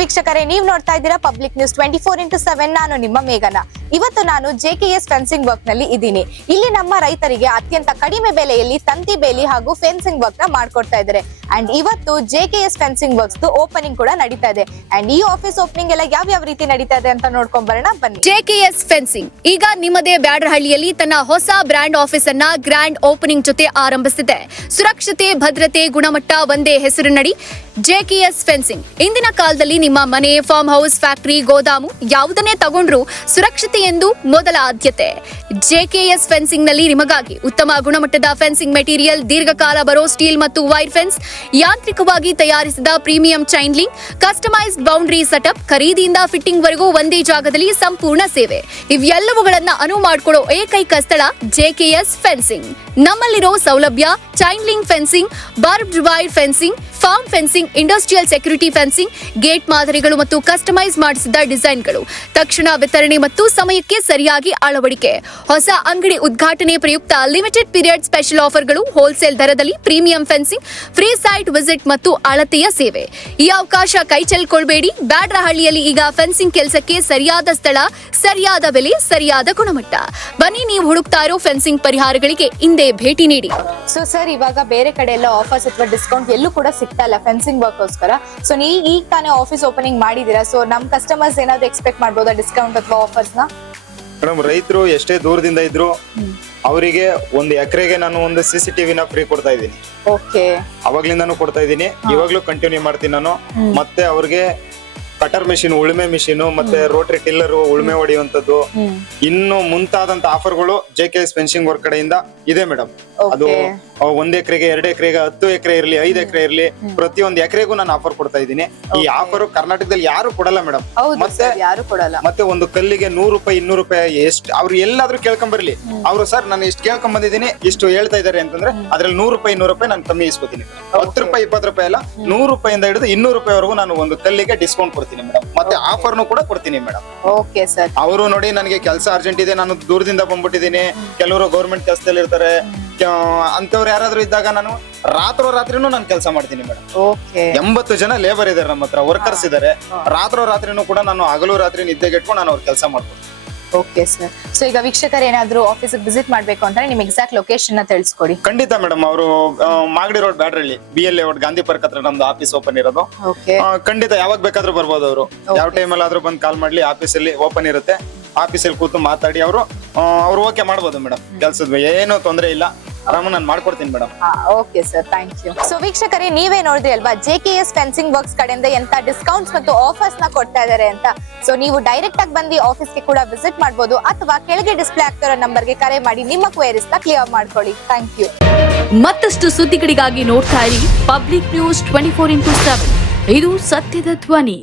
ವೀಕ್ಷಕರೇ, ನೀವು ನೋಡ್ತಾ ಇದ್ದೀರಾ ಪಬ್ಲಿಕ್ ನ್ಯೂಸ್ 24x7. ನಾನು ನಿಮ್ಮ ಮೇಘನ. ಇವತ್ತು ನಾನು JKS ಫೆನ್ಸಿಂಗ್ ವರ್ಕ್ ನಲ್ಲಿ ಇದ್ದೀನಿ. ಇಲ್ಲಿ ನಮ್ಮ ರೈತರಿಗೆ ಅತ್ಯಂತ ಕಡಿಮೆ ಬೆಲೆಯಲ್ಲಿ ತಂತಿ ಬೇಲಿ ಹಾಗೂ ಫೆನ್ಸಿಂಗ್ ವರ್ಕ್ ನ ಮಾಡ್ಕೊಡ್ತಾ ಇದ್ದಾರೆ. ಅಂಡ್ ಇವತ್ತು JKS ಫೆನ್ಸಿಂಗ್ ವರ್ಕ್ಸ್ ಓಪನಿಂಗ್ ಕೂಡ ನಡೀತಾ ಇದೆ. ಅಂಡ್ ಈ ಆಫೀಸ್ ಓಪನಿಂಗ್ ಎಲ್ಲ ಯಾವ ರೀತಿ ನಡೀತಾ ಇದೆ ಅಂತ ನೋಡ್ಕೊಂಡ್ ಬರೋಣ ಬನ್ನಿ. JKS ಫೆನ್ಸಿಂಗ್ ಈಗ ನಿಮ್ಮದೇ ಬ್ಯಾಡರಹಳ್ಳಿಯಲ್ಲಿ ತನ್ನ ಹೊಸ ಬ್ರ್ಯಾಂಡ್ ಆಫೀಸ್ ಅನ್ನ ಗ್ರ್ಯಾಂಡ್ ಓಪನಿಂಗ್ ಜೊತೆ ಆರಂಭಿಸಿದೆ. ಸುರಕ್ಷತೆ, ಭದ್ರತೆ, ಗುಣಮಟ್ಟ ಒಂದೇ ಹೆಸರಿನಡಿ JKS ಫೆನ್ಸಿಂಗ್. ಇಂದಿನ ಕಾಲದಲ್ಲಿ ನಿಮ್ಮ ಮನೆ, ಫಾರ್ಮ್ ಹೌಸ್, ಫ್ಯಾಕ್ಟರಿ, ಗೋದಾಮು ಯಾವುದನ್ನೇ ತಗೊಂಡ್ರು ಸುರಕ್ಷತೆ ಎಂದು ಮೊದಲ ಆದ್ಯತೆ. JKS ಫೆನ್ಸಿಂಗ್ ನಲ್ಲಿ ನಿಮಗಾಗಿ ಉತ್ತಮ ಗುಣಮಟ್ಟದ ಫೆನ್ಸಿಂಗ್ ಮೆಟೀರಿಯಲ್, ದೀರ್ಘಕಾಲ ಬರೋ ಸ್ಟೀಲ್ ಮತ್ತು ವೈರ್ ಫೆನ್ಸ್, ಯಾಂತ್ರಿಕವಾಗಿ ತಯಾರಿಸಿದ premium chain link, customised boundary setup, ಖರೀದಿಯಿಂದ ಫಿಟ್ಟಿಂಗ್ ವರೆಗೂ ಒಂದೇ ಜಾಗದಲ್ಲಿ ಸಂಪೂರ್ಣ ಸೇವೆ. ಇವೆಲ್ಲವುಗಳನ್ನ ಅನುವು ಮಾಡಿಕೊಡೋ ಏಕೈಕ ಸ್ಥಳ JKS ಫೆನ್ಸಿಂಗ್. ನಮ್ಮಲ್ಲಿರೋ ಸೌಲಭ್ಯ chain link fencing, barbed wire fencing, farm fencing, industrial security fencing, gate ಮಾದರಿಗಳು ಮತ್ತು ಕಸ್ಟಮೈಸ್ ಮಾಡಿಸಿದ ಡಿಸೈನ್ಗಳು, ತಕ್ಷಣ ವಿತರಣೆ ಮತ್ತು ಸಮಯಕ್ಕೆ ಸರಿಯಾಗಿ ಅಳವಡಿಕೆ. ಹೊಸ ಅಂಗಡಿ ಉದ್ಘಾಟನೆ ಪ್ರಯುಕ್ತ ಲಿಮಿಟೆಡ್ ಪೀರಿಯಡ್ ಸ್ಪೆಷಲ್ ಆಫರ್ಗಳು, ಹೋಲ್ಸೇಲ್ ದರದಲ್ಲಿ premium fencing, free site visit ಮತ್ತು ಅಳತೆಯ ಸೇವೆ. ಈ ಅವಕಾಶ ಕೈಚೆಲ್ಕೊಳ್ಬೇಡಿ. ಬ್ಯಾಡರಹಳ್ಳಿಯಲ್ಲಿ ಈಗ ಫೆನ್ಸಿಂಗ್ ಕೆಲಸಕ್ಕೆ ಸರಿಯಾದ ಸ್ಥಳ, ಸರಿಯಾದ ಬೆಲೆ, ಸರಿಯಾದ ಗುಣಮಟ್ಟ. ಬನ್ನಿ, ನೀವು ಹುಡುಕ್ತಾ ಇರೋ ಫೆನ್ಸಿಂಗ್ ಪರಿಹಾರಗಳಿಗೆ ಹಿಂದೆ ಭೇಟಿ ನೀಡಿ. ಸೊ ಸರ್, ಇವಾಗ ಬೇರೆ ಕಡೆ ಎಲ್ಲ ಆಫರ್ಸ್ ಅಥವಾ ಡಿಸ್ಕೌಂಟ್ ಎಲ್ಲೂ ಕೂಡ ಸಿಗ್ತಾ ಇಲ್ಲ ಫೆನ್ಸಿಂಗ್ ವರ್ಕ್ಗೋಸ್ಕರ. ಸೊ ನೀವು ಈಗ ತಾನೇ ಆಫೀಸ್ ಓಪನಿಂಗ್ ಮಾಡಿದೀರಾ. ಸೊ ನಮ್ ಕಸ್ಟಮರ್ಸ್ ಏನಾದ್ರು ಎಕ್ಸ್ಪೆಕ್ಟ್ ಮಾಡ್ಬೋದಾ ಡಿಸ್ಕೌಂಟ್ ಅಥವಾ ಆಫರ್ಸ್ ನ? ಮೇಡಮ್, ರೈತರು ಎಷ್ಟೇ ದೂರದಿಂದ ಇದ್ರು ಅವರಿಗೆ ಒಂದು ಎಕರೆಗೆ ನಾನು ಒಂದು CCTV ನ ಫ್ರೀ ಕೊಡ್ತಾ ಇದ್ದೀನಿ. ಓಕೆ, ಅವಾಗ್ಲಿಂದಾನು ಕೊಡ್ತಾ ಇದ್ದೀನಿ, ಇವಾಗ್ಲೂ ಕಂಟಿನ್ಯೂ ಮಾಡ್ತೀನಿ ನಾನು. ಮತ್ತೆ ಅವ್ರಿಗೆ ಕಟರ್ ಮೆಷಿನ್, ಉಳುಮೆ ಮೆಷಿನ್, ಮತ್ತೆ ರೋಟರಿ ಟಿಲ್ಲರ್, ಉಳುಮೆ ಹೊಡೆಯುವಂತದ್ದು, ಇನ್ನು ಮುಂತಾದಂತ ಆಫರ್ಗಳು JKS ಫೆನ್ಸಿಂಗ್ ವರ್ಕ್ ಕಡೆಯಿಂದ ಇದೆ ಮೇಡಮ್. ಅದು 1 ಎಕರೆಗೆ, 2 ಎಕರೆಗೆ, 10 ಎಕರೆ ಇರ್ಲಿ, 5 ಎಕರೆ ಇರ್ಲಿ, ಪ್ರತಿಯೊಂದು ಎಕರೆಗೂ ನಾನು ಆಫರ್ ಕೊಡ್ತಾ ಇದ್ದೀನಿ. ಈ ಆಫರ್ ಕರ್ನಾಟಕದಲ್ಲಿ ಯಾರು ಕೊಡಲ್ಲ ಮೇಡಮ್. ಮತ್ತೆ ಯಾರು ಕೊಡಲ್ಲ. ಮತ್ತೆ ಒಂದು ಕಲ್ಲಿಗೆ 100 ರೂಪಾಯಿ, 200 ರೂಪಾಯಿ, ಎಷ್ಟು ಅವ್ರು ಎಲ್ಲಾದ್ರೂ ಕೇಳ್ಕೊಂಡ್ ಬರ್ಲಿ. ಅವ್ರು ಸರ್ ನಾನು ಇಷ್ಟು ಕೇಳ್ಕೊಂಡ್ ಬಂದಿದ್ದೀನಿ, ಇಷ್ಟು ಹೇಳ್ತಾ ಇದಾರೆ ಅಂತಂದ್ರೆ ಅದ್ರಲ್ಲಿ 100 ರೂಪಾಯಿ, 200 ರೂಪಾಯಿ ನಾನು ಕಮ್ಮಿ ಇಸ್ಕೊತೀನಿ. 10 ರೂಪಾಯಿ, 20 ರೂಪಾಯಿ ಅಲ್ಲ, 100 ರೂಪಾಯಿಂದ ಹಿಡಿದು 200 ರೂಪಾಯಿವರೆಗೂ ನಾನು ಒಂದು ಕಲ್ಲಿಗೆ ಡಿಸ್ಕೌಂಟ್ ಕೊಡ್ತೀನಿ ಮೇಡಮ್. ಮತ್ತೆ ಆಫರ್ನು ಕೂಡ ಕೊಡ್ತೀನಿ ಮೇಡಮ್. Okay sir. ಅವರು ನೋಡಿ, ನನಗೆ ಕೆಲಸ ಅರ್ಜೆಂಟ್ ಇದೆ, ನಾನು ದೂರದಿಂದ ಬಂದ್ಬಿಟ್ಟಿದ್ದೀನಿ, ಕೆಲವರು ಗೌರ್ಮೆಂಟ್ ಕೆಲಸದಲ್ಲಿ ಇರ್ತಾರೆ, ಅಂತವ್ರು ಯಾರಾದ್ರೂ ಇದ್ದಾಗ ನಾನು ರಾತ್ರಿನೂ ನಾನು ಕೆಲಸ ಮಾಡ್ತೀನಿ ಮೇಡಮ್. 80 ಜನ ಲೇಬರ್ ಇದಾರೆ ನಮ್ಮ ಹತ್ರ, ವರ್ಕರ್ಸ್ ಇದಾರೆ. ರಾತ್ರಿನೂ ಕೂಡ ನಾನು ಹಗಲು ರಾತ್ರಿ ನಿದ್ದೆಗೆಟ್ಕೊಂಡು ನಾನು ಅವ್ರ ಕೆಲಸ ಮಾಡ್ತೀನಿ. Okay sir. ಸೊ ಈಗ ವೀಕ್ಷಕರು ಏನಾದ್ರು ಆಫೀಸ್ ವಿಸಿಟ್ ಮಾಡ್ಬೇಕು ಅಂದ್ರೆ ನಿಮ್ ಎಕ್ಸಾಕ್ಟ್ ಲೊಕೇಶನ್ ನ ತಿಳಿಸ್ಕೊಡಿ. ಖಂಡಿತ ಮೇಡಮ್. ಅವರು Magadi road, Byadrahalli, BL layout, Gandhi park ಹತ್ರ ನಮ್ದು ಆಫೀಸ್ ಓಪನ್ ಇರೋದು. ಖಂಡಿತ ಯಾವಾಗ ಬೇಕಾದ್ರೂ ಬರ್ಬೋದು ಅವರು. ಯಾವ ಟೈಮಲ್ಲಿ ಆದ್ರೂ ಬಂದು ಕಾಲ್ ಮಾಡ್ಲಿ, ಆಫೀಸಲ್ಲಿ ಓಪನ್ ಇರುತ್ತೆ. ಆಫೀಸಲ್ಲಿ ಕೂತು ಮಾತಾಡಿ ಅವ್ರು ಓಕೆ ಮಾಡ್ಬೋದು ಮೇಡಮ್. ಕೆಲ್ಸದ ಏನು ತೊಂದರೆ ಇಲ್ಲ, ಆರಾಮ ನಾನು ಮಾಡ್ಕೊಡ್ತೀನಿ madam. Okay sir, thank you. So ವೀಕ್ಷಕರೇ, ನೀವೇ ನೋಡಿದ್ರಿ ಅಲ್ವಾ JKS ಫೆನ್ಸಿಂಗ್ ವರ್ಕ್ಸ್ ಕಡೆಯಿಂದ ಎಂತ ಡಿಸ್ಕೌಂಟ್ಸ್ ಮತ್ತು ಆಫರ್ಸ್ ನ ಕೊಡ್ತಾ ಇದಾರೆ ಅಂತ. ಸೊ ನೀವು ಡೈರೆಕ್ಟ್ ಆಗಿ ಬಂದು ಆಫೀಸ್ಗೆ ಕೂಡ ವಿಸಿಟ್ ಮಾಡಬಹುದು, ಅಥವಾ ಕೆಳಗೆ ಡಿಸ್ಪ್ಲೇ ಆಗ್ತಿರೋ ನಂಬರ್ಗೆ ಕರೆ ಮಾಡಿ ನಿಮ್ಮ ಕ್ವೇರೀಸ್ ನ ಕ್ಲಿಯರ್ ಮಾಡ್ಕೊಳ್ಳಿ. Thank you. ಮತ್ತಷ್ಟು ಸುದ್ದಿಗಳಿಗಾಗಿ ನೋಡ್ತಾ ಇರಿ ಪಬ್ಲಿಕ್ ನ್ಯೂಸ್ 24x7. ಇದು ಸತ್ಯದ ಧ್ವನಿ.